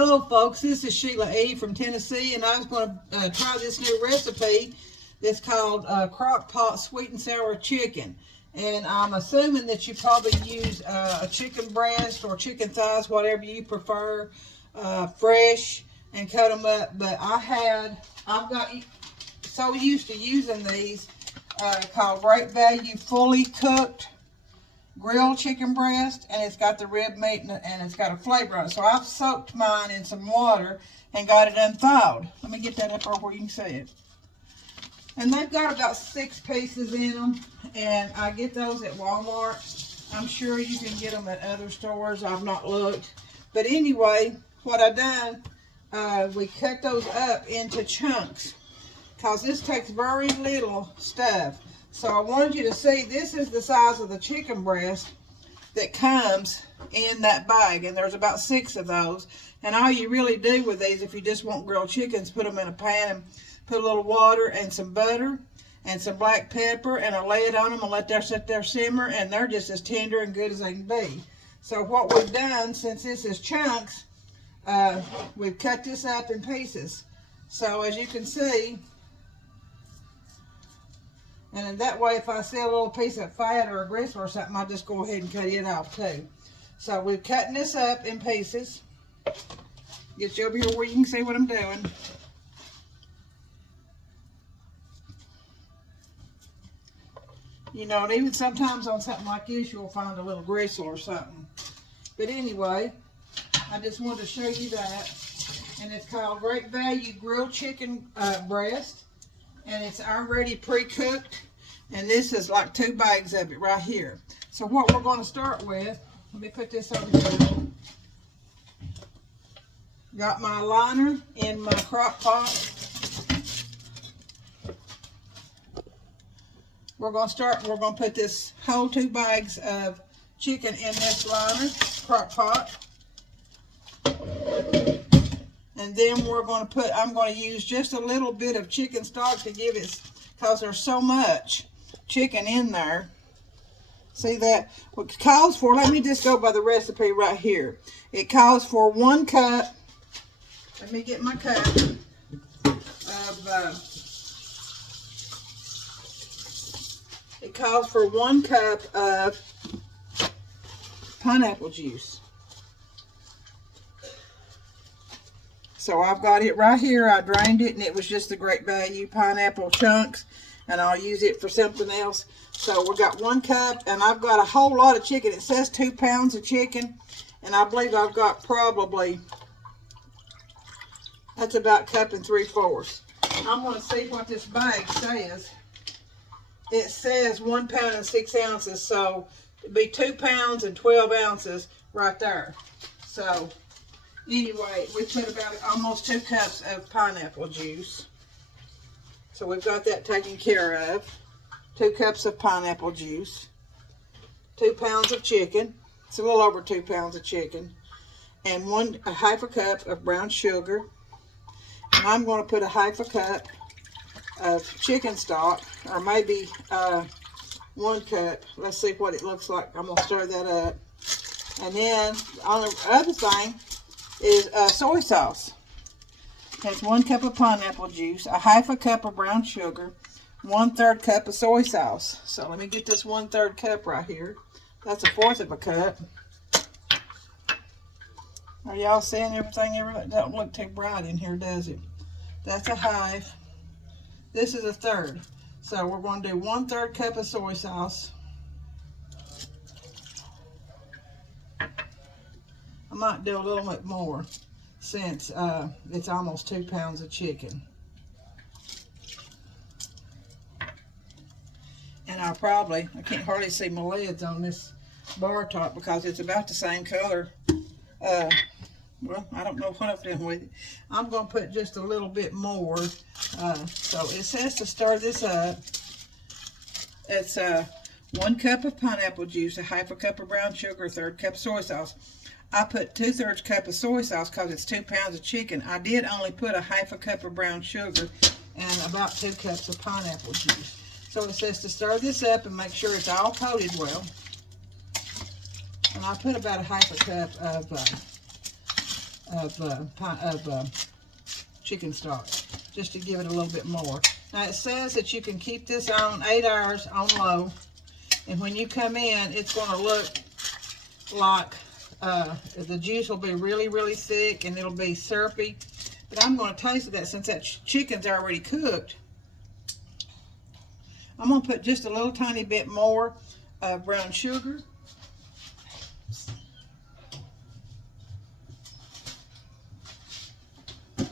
Hello folks, this is Sheila E. from Tennessee, and I was going to try this new recipe that's called Crock Pot sweet and sour chicken. And I'm assuming that you probably use a chicken breast or chicken thighs, whatever you prefer, fresh, and cut them up. But I've got so used to using these called Great Value fully cooked grilled chicken breast, and it's got the rib meat and it's got a flavor on it. So I've soaked mine in some water and got it unthawed. Let me get that up there where you can see it. And they've got about 6 pieces in them, and I get those at Walmart. I'm sure you can get them at other stores. I've not looked. But anyway, what I done, we cut those up into chunks because this takes very little stuff. So I wanted you to see, this is the size of the chicken breast that comes in that bag. And there's about 6 of those. And all you really do with these, if you just want grilled chickens, put them in a pan and put a little water and some butter and some black pepper and a lid on them and let them sit there simmer. And they're just as tender and good as they can be. So what we've done, since this is chunks, we've cut this up in pieces. So as you can see, and in that way, if I see a little piece of fat or a gristle or something, I'll just go ahead and cut it off too. So we're cutting this up in pieces. Get you over here where you can see what I'm doing. You know, and even sometimes on something like this, you'll find a little gristle or something. But anyway, I just wanted to show you that. And it's called Great Value Grilled Chicken Breast. And it's already pre-cooked, and this is like 2 bags of it right here. So what we're going to start with, let me put this over here. Got my liner in my crock pot. We're going to put this whole 2 bags of chicken in this liner, crock pot. And then I'm going to use just a little bit of chicken stock to give it, because there's so much chicken in there. See that? What it calls for, let me just go by the recipe right here. It calls for 1 cup, let me get my cup, of, it calls for 1 cup of pineapple juice. So I've got it right here. I drained it, and it was just the Great Value pineapple chunks, and I'll use it for something else. So we got 1 cup, and I've got a whole lot of chicken. It says 2 pounds of chicken, and I believe I've got probably, that's about 1 3/4 cups. I'm going to see what this bag says. It says 1 pound and 6 ounces, so it'd be 2 pounds and 12 ounces right there. So anyway, we put about almost 2 cups of pineapple juice. So we've got that taken care of. 2 cups of pineapple juice. 2 pounds of chicken. It's a little over 2 pounds of chicken. And a half a cup of brown sugar. And I'm going to put a half a cup of chicken stock, or maybe 1 cup. Let's see what it looks like. I'm going to stir that up. And then on the other thing is soy sauce. Has 1 cup of pineapple juice, a half a cup of brown sugar, 1/3 cup of soy sauce. So let me get this 1/3 cup right here. That's 1/4 cup. Are y'all seeing everything? It don't look too bright in here, does it? That's a half. This is 1/3. So we're going to do 1/3 cup of soy sauce. I might do a little bit more since it's almost 2 pounds of chicken. And I can't hardly see my lids on this bar top because it's about the same color. Well, I don't know what I've done with it. I'm going to put just a little bit more. So it says to stir this up. It's 1 cup of pineapple juice, a half a cup of brown sugar, 1/3 cup soy sauce. I put 2/3 cup of soy sauce because it's 2 pounds of chicken. I did only put a half a cup of brown sugar and about 2 cups of pineapple juice. So it says to stir this up and make sure it's all coated well. And I put about a half a cup chicken stock, just to give it a little bit more. Now it says that you can keep this on 8 hours on low, and when you come in, it's going to look like the juice will be really, really thick, and it'll be syrupy. But I'm going to taste that since that chicken's already cooked. I'm going to put just a little tiny bit more brown sugar. Let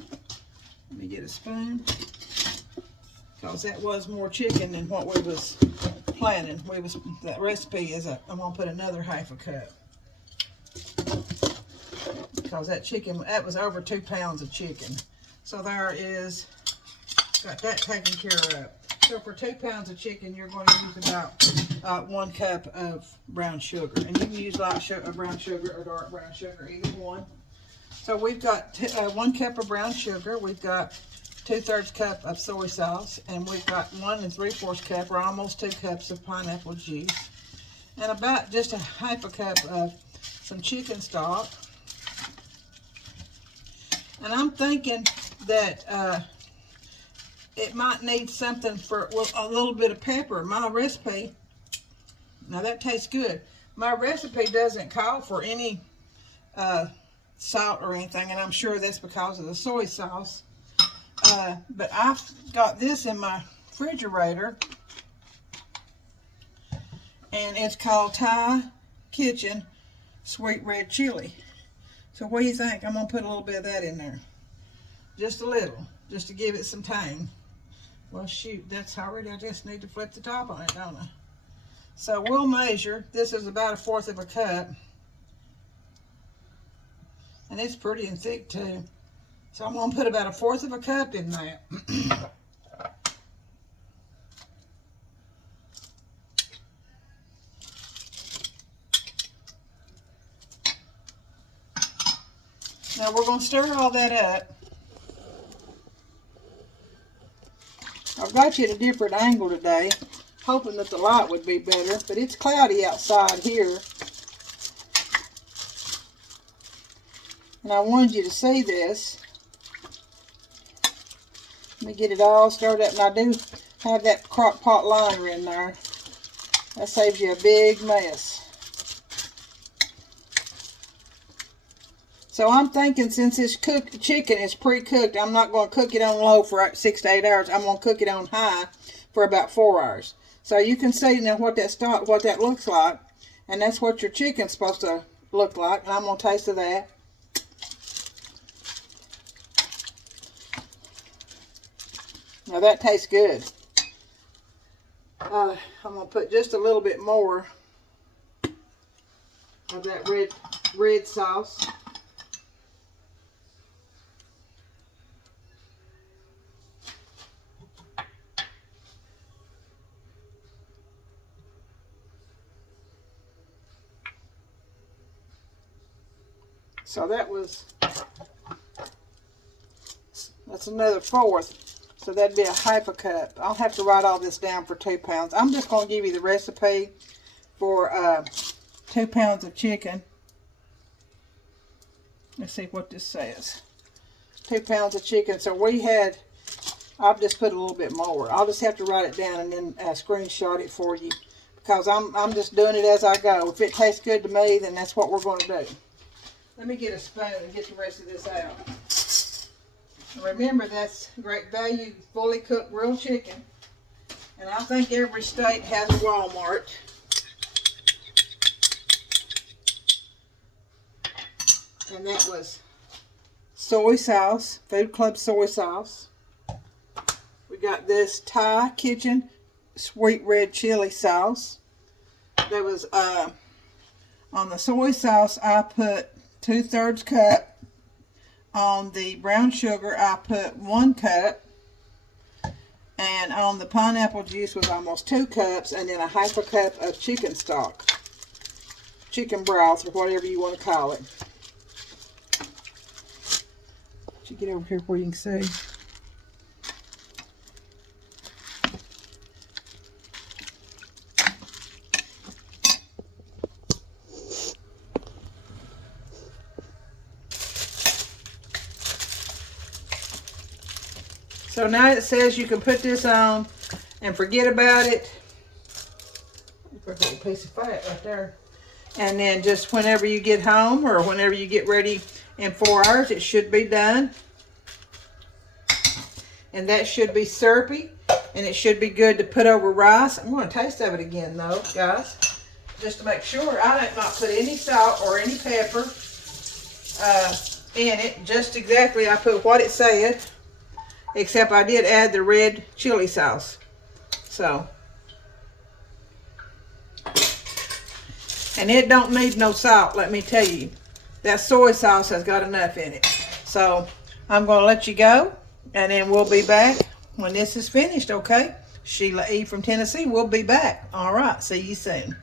me get a spoon, because that was more chicken than what we was planning. That recipe is I'm going to put another half a cup. Because that chicken, that was over 2 pounds of chicken. So there is, got that taken care of. So for 2 pounds of chicken, you're going to use about 1 cup of brown sugar. And you can use light brown sugar or dark brown sugar, either one. So we've got 1 cup of brown sugar. We've got 2/3 cup of soy sauce. And we've got 1 3/4 cup, or almost 2 cups of pineapple juice. And about just a half a cup of some chicken stock. And I'm thinking that it might need something for a little bit of pepper. My recipe, now that tastes good. My recipe doesn't call for any salt or anything, and I'm sure that's because of the soy sauce. But I've got this in my refrigerator, and it's called Thai Kitchen Sweet Red Chili. So what do you think? I'm going to put a little bit of that in there. Just a little. Just to give it some tang. Well, shoot. That's already, I just need to flip the top on it, don't I? So we'll measure. This is about 1/4 of a cup. And it's pretty and thick too. So I'm going to put about 1/4 of a cup in that. Now we're going to stir all that up. I've got you at a different angle today, hoping that the light would be better, but it's cloudy outside here. And I wanted you to see this. Let me get it all stirred up, and I do have that crock pot liner in there. That saves you a big mess. So I'm thinking, since this chicken is pre-cooked, I'm not going to cook it on low for 6 to 8 hours. I'm going to cook it on high for about 4 hours. So you can see now what that looks like, and that's what your chicken's supposed to look like. And I'm going to taste of that. Now that tastes good. I'm going to put just a little bit more of that red sauce. So that's another 1/4. So that'd be a half a cup. I'll have to write all this down for 2 pounds. I'm just going to give you the recipe for 2 pounds of chicken. Let's see what this says. 2 pounds of chicken. So I've just put a little bit more. I'll just have to write it down and then screenshot it for you, because I'm just doing it as I go. If it tastes good to me, then that's what we're going to do. Let me get a spoon and get the rest of this out. Remember, that's great value, fully cooked grilled chicken. And I think every state has a Walmart. And that was soy sauce, Food Club soy sauce. We got this Thai Kitchen Sweet Red Chili sauce. There was, on the soy sauce, I put 2/3 cup. On the brown sugar, I put 1 cup. And on the pineapple juice was almost 2 cups. And then a half a cup of chicken stock. Chicken broth, or whatever you want to call it. Let you get over here where you can see. So now it says you can put this on and forget about it. Put a piece of fat right there. And then just whenever you get home or whenever you get ready in 4 hours, it should be done. And that should be syrupy, and it should be good to put over rice. I'm going to taste of it again though, guys, just to make sure. I did not put any salt or any pepper in it. Just exactly, I put what it said, except I did add the red chili sauce. So, and it don't need no salt, let me tell you. That soy sauce has got enough in it. So I'm going to let you go, and then we'll be back when this is finished, okay? Sheila E. from Tennessee, we'll be back. All right, see you soon.